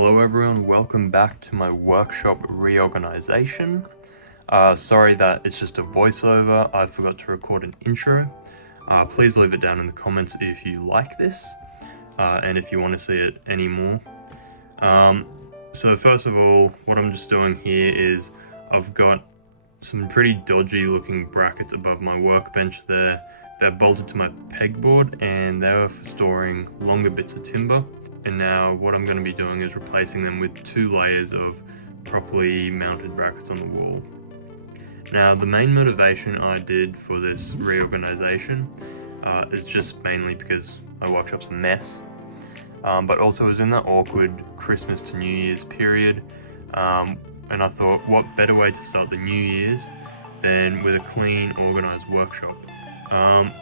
Hello everyone, welcome back to my workshop reorganization. Sorry that it's just a voiceover, I forgot to record an intro. Please leave it down in the comments if you like this, and if you want to see it anymore. So first of all, what I'm just doing here is I've got some pretty dodgy looking brackets above my workbench there. They're bolted to my pegboard and they were for storing longer bits of timber. And now what I'm going to be doing is replacing them with 2 layers of properly mounted brackets on the wall. Now the main motivation I did for this reorganization is just mainly because my workshop's a mess, but also was in that awkward Christmas to New Year's period, and I thought what better way to start the New Year's than with a clean, organized workshop.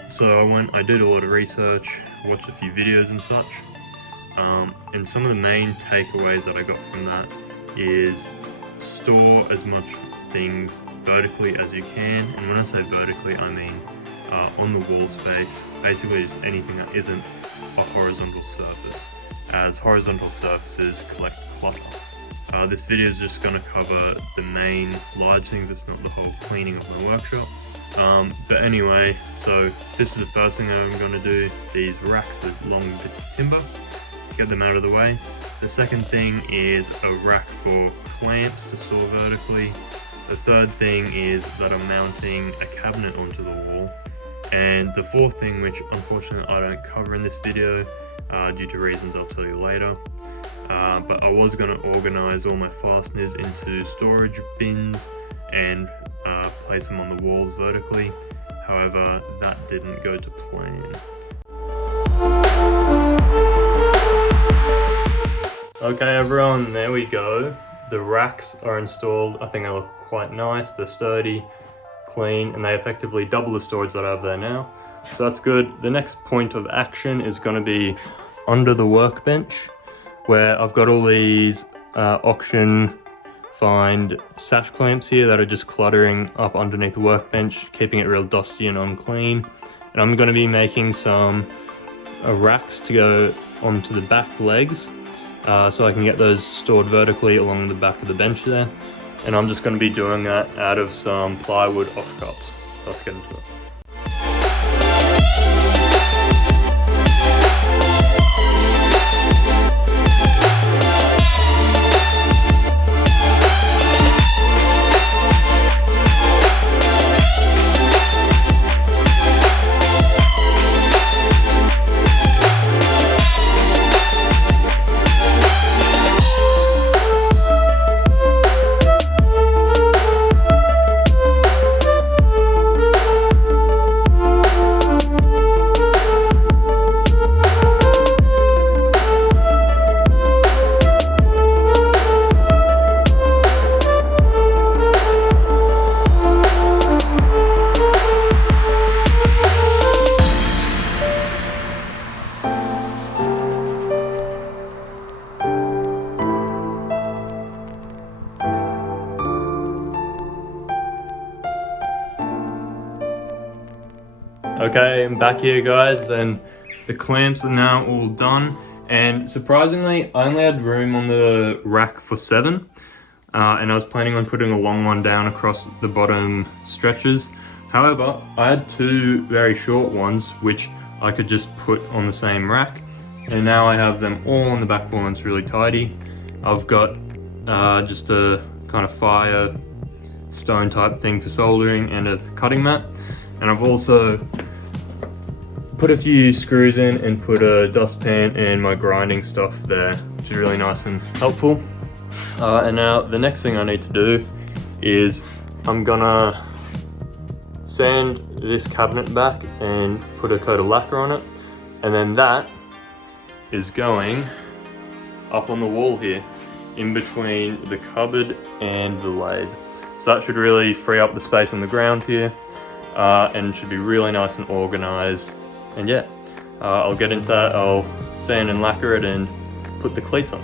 So I did a lot of research, watched a few videos and such. And some of the main takeaways that I got from that is store as much things vertically as you can. And when I say vertically, I mean on the wall space, basically just anything that isn't a horizontal surface, as horizontal surfaces collect clutter. This video is just going to cover the main large things, it's not the whole cleaning of my workshop. But anyway, so this is the first thing that I'm going to do, these racks with long bits of timber. Get them out of the way. The second thing is a rack for clamps to store vertically. The third thing is that I'm mounting a cabinet onto the wall. And the fourth thing, which unfortunately I don't cover in this video due to reasons I'll tell you later, but I was going to organize all my fasteners into storage bins and place them on the walls vertically. However, that didn't go to plan. Okay everyone, there we go. The racks are installed. I think they look quite nice. They're sturdy, clean, and they effectively double the storage that I have there now. So that's good. The next point of action is going to be under the workbench, where I've got all these auction find sash clamps here that are just cluttering up underneath the workbench, keeping it real dusty and unclean. And I'm going to be making some racks to go onto the back legs, so I can get those stored vertically along the back of the bench there. And I'm just going to be doing that out of some plywood offcuts. So let's get into it. Okay, I'm back here guys, and the clamps are now all done, and surprisingly I only had room on the rack for 7, and I was planning on putting a long one down across the bottom stretches. However, I had 2 very short ones which I could just put on the same rack, and now I have them all on the back wall and it's really tidy. I've got just a kind of fire stone type thing for soldering and a cutting mat, and I've also put a few screws in and put a dustpan and my grinding stuff there, which is really nice and helpful. And now the next thing I need to do is I'm gonna sand this cabinet back and put a coat of lacquer on it, and then that is going up on the wall here in between the cupboard and the lathe. So that should really free up the space on the ground here, and should be really nice and organized. And yeah, I'll get into that. I'll sand and lacquer it and put the cleats on.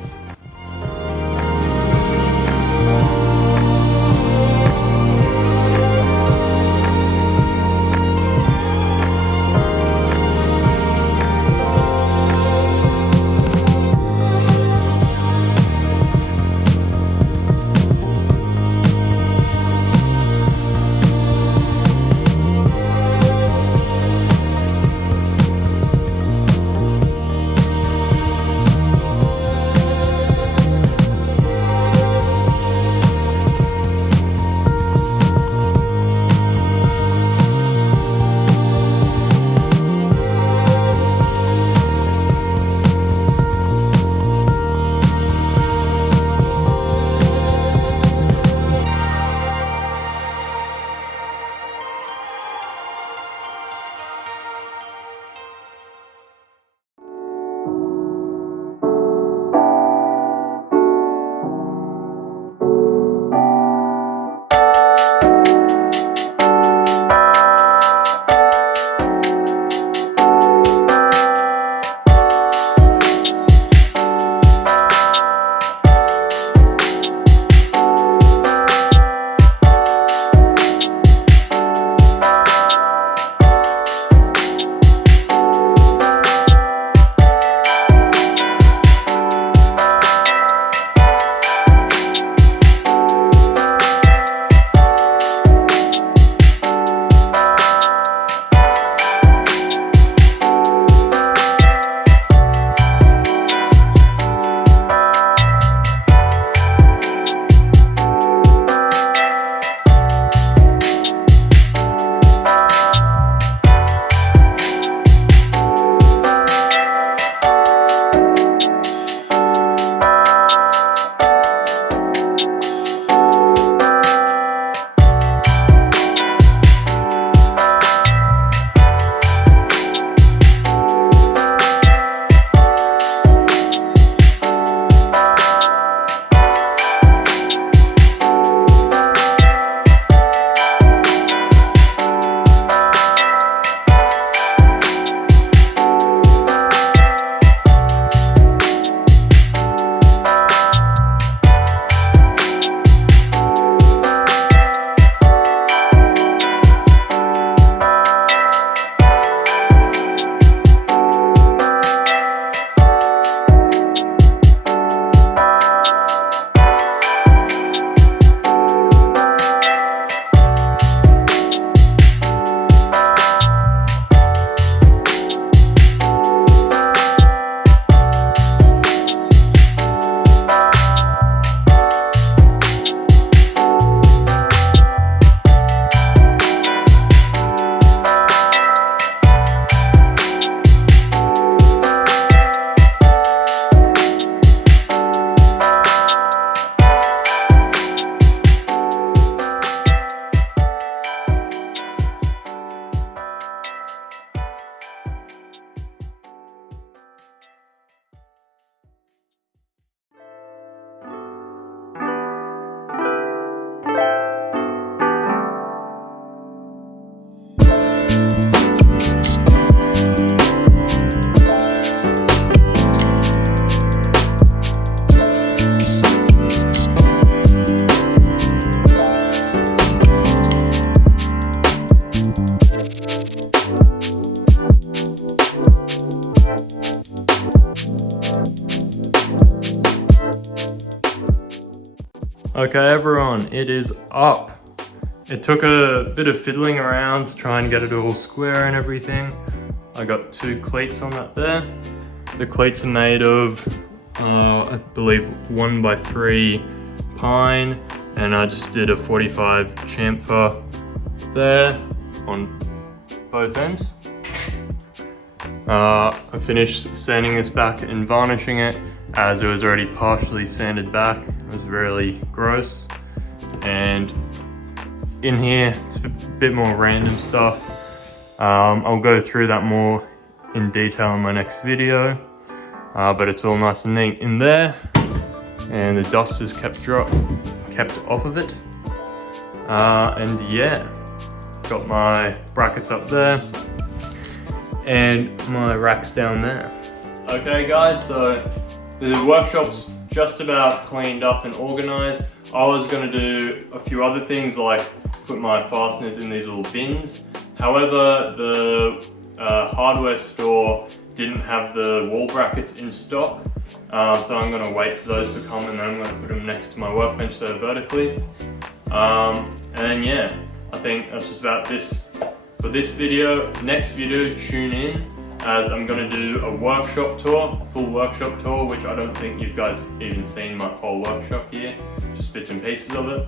Okay everyone, it is up. It took a bit of fiddling around to try and get it all square and everything. I got 2 cleats on that there. The cleats are made of, I believe 1x3 pine, and I just did a 45 chamfer there on both ends. I finished sanding this back and varnishing it as it was already partially sanded back. It was really gross. And in here, it's a bit more random stuff. I'll go through that more in detail in my next video, but it's all nice and neat in there. And the dust is kept off of it. And yeah, got my brackets up there and my racks down there. Okay guys, so the workshop's just about cleaned up and organized. I was going to do a few other things like put my fasteners in these little bins. However, the hardware store didn't have the wall brackets in stock. So I'm going to wait for those to come, and then I'm going to put them next to my workbench so vertically. And then yeah, I think that's just about this for this video. Next video, tune in, as I'm going to do a workshop tour, full workshop tour, which I don't think you guys even seen my whole workshop here, just bits and pieces of it.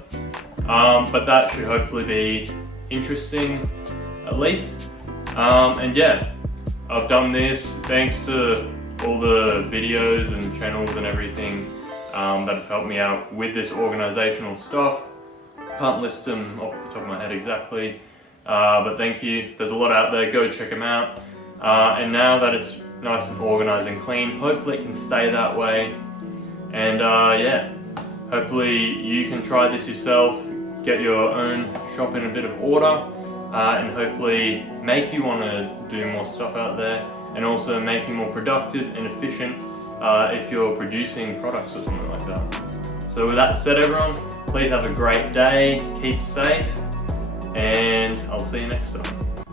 But that should hopefully be interesting, at least. And yeah, I've done this thanks to all the videos and channels and everything that have helped me out with this organizational stuff. Can't list them off the top of my head exactly, but thank you. There's a lot out there, go check them out. And now that it's nice and organized and clean, hopefully it can stay that way. And yeah, hopefully you can try this yourself, get your own shop in a bit of order, and hopefully make you want to do more stuff out there, and also make you more productive and efficient if you're producing products or something like that. So with that said everyone, please have a great day, keep safe, and I'll see you next time.